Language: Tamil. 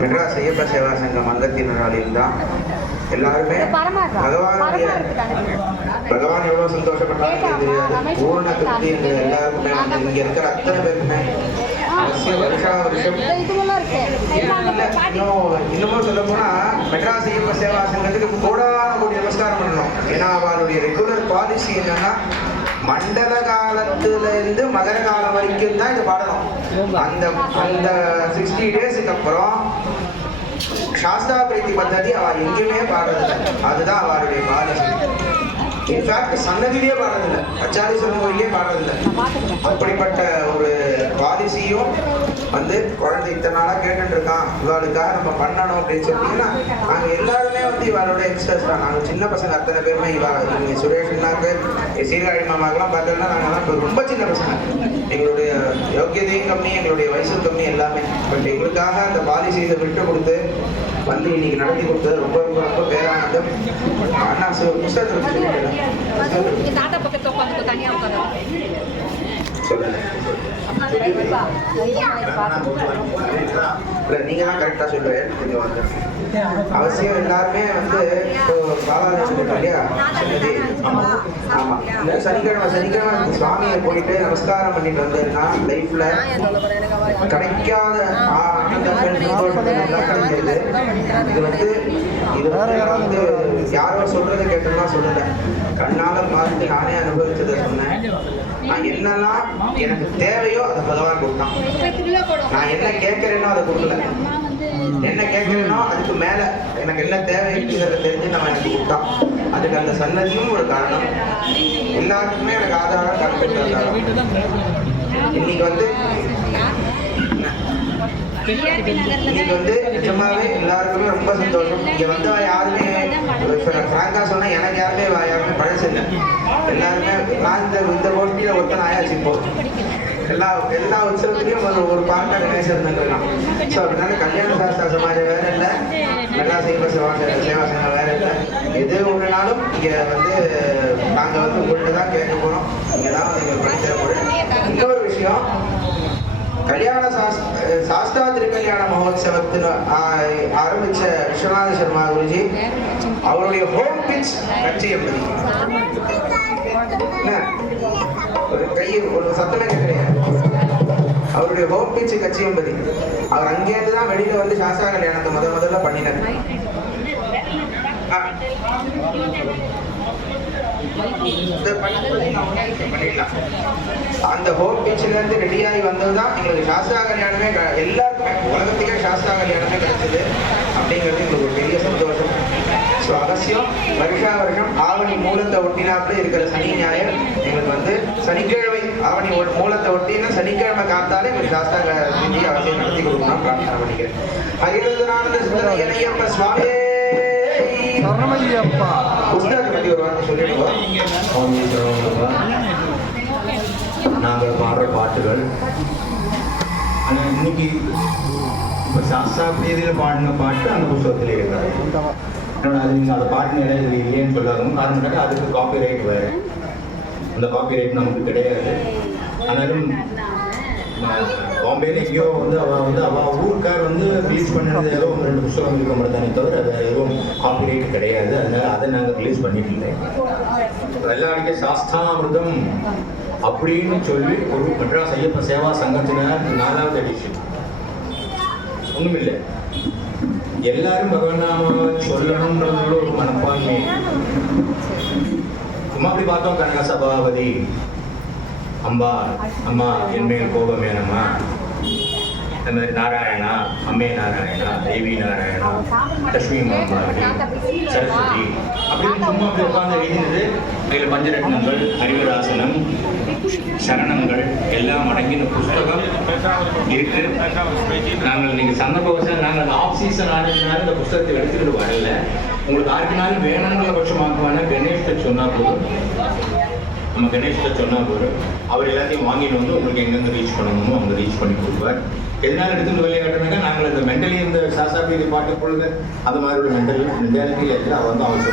மெட்ராஸ் ஐயப்ப சேவா சங்கம் அங்கத்தினராலையும் தான் எல்லாருமே பகவான் எவ்வளவு சந்தோஷப்பட்டாலும் தெரியாது. பூர்ண திருப்தி எல்லாருக்குமே வந்து இங்க இருக்கிற அத்தனை பேருக்குமே வருஷா வருஷம் இன்னமும் சொல்ல போனா மெட்ராஸ் ஐயப்ப சேவா சங்கத்துக்கு கோடான கோடி நமஸ்காரம் பண்ணணும். ஏன்னா அவளுடைய ரெகுலர் பாலிசி என்னன்னா மண்டல காலத்துல இருந்து மகர காலம் வரைக்கும் தான் இது பாடணும். அந்த 60 டேஸுக்கு அப்புறம் சாஸ்தா பிரீத்தி பద్ధதி அவ எங்கேயுமே பாடுறதில்லை. அதுதான் அவருடைய பாலிசி. இன்ஃபேக்ட் சன்னதியிலே பாடுறதில்லை, அச்சாரீஸ்வரன் கோயிலே பாடுறதில்லை. அப்படிப்பட்ட ஒரு பாலிசியும் வந்து குழந்தை இத்தனை நாளாக கேட்டுட்டு இருக்கான், இவாளுக்காக நம்ம பண்ணணும் அப்படின்னு சொன்னீங்கன்னா நாங்கள் எல்லாருமே வந்து இவளோட யங்ஸ்டர்ஸ் தான். நாங்கள் சின்ன பசங்க அத்தனை பேருமே நீங்கள் சுரேஷ்னாக்கு சீர்காழி மாமாக்கெல்லாம் பார்த்தோம்னா நாங்கள்லாம் இப்போ ரொம்ப சின்ன பசங்க. எங்களுடைய யோக்கியதையும் கம்மி, எங்களுடைய வயசும் கம்மி எல்லாமே. பட் எங்களுக்காக அந்த பாலிசியை விட்டு கொடுத்து வந்து இன்னைக்கு நடத்தி கொடுத்தது ரொம்ப ரொம்ப ரொம்ப பேரானந்தம். அண்ணா புஸ்தகத்தை சொல்லிட்டு நீங்க தான் கரெக்டா சொல்றேன். அவசியம் எல்லாருமே வந்து இப்போ பாலாஜி இல்லையா சன்னதி, ஆமா சனிக்கிழமை சுவாமியை போயிட்டு நமஸ்காரம் பண்ணிட்டு வந்தேன்னா லைஃப்ல கிடைக்காத ஆனந்தங்கள் சந்தோஷங்கள் எல்லாம் கிடைக்கிறது. இது வந்து யாரோ சொல்றதை கேட்டோம்னா சொல்லல, கண்ணால பார்த்து நானே அனுபவிச்சதை சொன்னேன். நான் என்னெல்லாம் எனக்கு தேவையோ அதை பகவான் கொடுத்தான். நான் என்ன கேட்கிறேனோ அதை கொடுக்கல, என்ன கேட்கிறேனோ அதுக்கு மேல எனக்கு என்ன தேவைங்கிறத தெரிஞ்சு நம்ம எனக்கு கொடுத்தான். அதுக்கு அந்த சன்னதியும் ஒரு காரணம். எல்லாருக்குமே எனக்கு ஆதாரம் காரணம். இன்னைக்கு வந்து நிஜமாவே எல்லாருக்குமே ரொம்ப சந்தோஷம். இங்க வந்து யாருமே பிராங்கா சொன்னா எனக்கு யாருமே பழசில்லை. எல்லாருமே நான் இந்த கோஷ்டியில ஒருத்தன் ஆயாச்சு. இப்போ எல்லா உற்சவத்துலையும் ஒரு பாட்டா கணேசன் இருந்துருக்கலாம். ஸோ அதனால கல்யாண சாஸ்திர சமாஜம் வேற இல்லை, மெட்ராஸ் ஐயப்ப சேவா சங்கம் வேற இல்லை. எது ஒன்றுனாலும் இங்க வந்து நாங்கள் வந்து உங்கள்கிட்ட தான் கேட்க போறோம். இங்கே தான் நீங்கள் பண்ணி தர போறோம். இன்னொரு விஷயம், கல்யாண சாஸ்தா திருக்கல்யாண மகோத்சவத்தில் ஆரம்பிச்ச விஸ்வநாத சர்மா குருஜி அவருடைய ஹோம் பிச் கட்சியம்பதி ஒரு கையில் ஒரு சத்தமே கிடையாது. அவருடைய ஹோம் பிச் கட்சியம்பதி அவர் அங்கேருந்து தான் வெளியில வந்து சாஸ்தா கல்யாணத்தை முதல்ல பண்ணினார். அந்த ஹோம் பீச்சில இருந்து ரெடியாகி வந்ததுதான் எங்களுக்கு சாஸ்திரா கல்யாணமே, எல்லாருக்குமே உலகத்துக்கே சாஸ்திரா கல்யாணமே கிடைச்சது அப்படிங்கிறது எங்களுக்கு ஒரு பெரிய சந்தோஷம். ஸோ அவசியம் வருஷா வருஷம் ஆவணி மூலத்தை ஒட்டினாப்புல இருக்கிற சனி ஞாயிறு எங்களுக்கு வந்து சனிக்கிழமை ஆவணி மூலத்தை ஒட்டினா சனிக்கிழமை காத்தாலே எங்களுக்கு சாஸ்திரா விதி அவசியம் நடத்தி கொடுக்கணும் பிரார்த்தனை பண்ணிக்கிறேன். ஹரிநாத சுந்தர சுவாமியே புஸ்தகத்தை பத்தி ஒரு வார்த்தை சொல்லிடுவோம். நாங்கள் பாடுற பாட்டுகள் ஆனால் இன்னைக்கு இப்போ சாஸ்திரா பிரீதியில் பாடின பாட்டு அந்த புஸ்தகத்தில் இருக்காது. அது நீங்கள் அந்த பாட்டு நிலை இது இல்லைன்னு சொல்லாதவங்க காரணம் அதுக்கு காப்பி ரைட் வேறு. அந்த காப்பி ரைட் நமக்கு கிடையாது. ஆனாலும் பாம்பேல எங்கேயோ வந்து அவள் ஊருக்கார் வந்து ரிலீஸ் பண்ணது ஏதோ 2 புத்தகம் இருக்க மாட்டானே தவிர வேறு எதுவும் காப்பிரைட் கிடையாது. அதனால அதை நாங்கள் ரிலீஸ் பண்ணிட்டு இல்லை. எல்லாருக்கும் சாஸ்தாமிருதம் அப்படின்னு சொல்லி ஒரு மெட்ராஸ் ஐயப்ப சேவா சங்கத்தினர் 4வது எடிஷன் ஒன்றுமில்லை. எல்லாரும் பகவநாம சொல்லணுன்றதோட ஒரு மனப்பான்மை. சும்மா அப்படி பார்த்தோம், கனக சபாபதி அம்பா அம்மா என்மேல் கோபம் வேணம்மா, இந்த மாதிரி நாராயணா, அம்மே நாராயணா, தேவி நாராயணா, லட்சுமி மாமாடி, சரஸ்வதி அப்படின்னு சும்மா அப்படி உட்காந்து எழுதினது. அதில் பஞ்சரத்னங்கள், ஹரிவராசனம், சரணங்கள் எல்லாம் அடங்கின புஸ்தகம் இருக்கு. நாங்கள் நீங்கள் சந்தர்ப்பவசம் நாங்கள் ஆஃப் சீசன் ஆனதுனால இந்த புஸ்தகத்தை எடுத்துக்கிட்டு வரல. உங்களுக்கு யாருக்குனாலும் வேணுங்கிற பட்சமாக்குவான கணேஷ்ட சொன்னா போதும். நம்ம கணேஷ்ட சொன்னா போதும், அவர் எல்லாத்தையும் வாங்கிட்டு வந்து உங்களுக்கு எங்கெங்க ரீச் பண்ணணுமோ அவங்க ரீச் பண்ணி கொடுப்பார். எதனால எடுத்துட்டு விளையாடுனாக்கா நாங்கள் இந்த மென்டலி இந்த சாஸ்திரா பிரீதி பாட்டு பொழுது அது மாதிரி ஒரு மென்டாலிட்டியில் எல்லாம் வந்து அவர்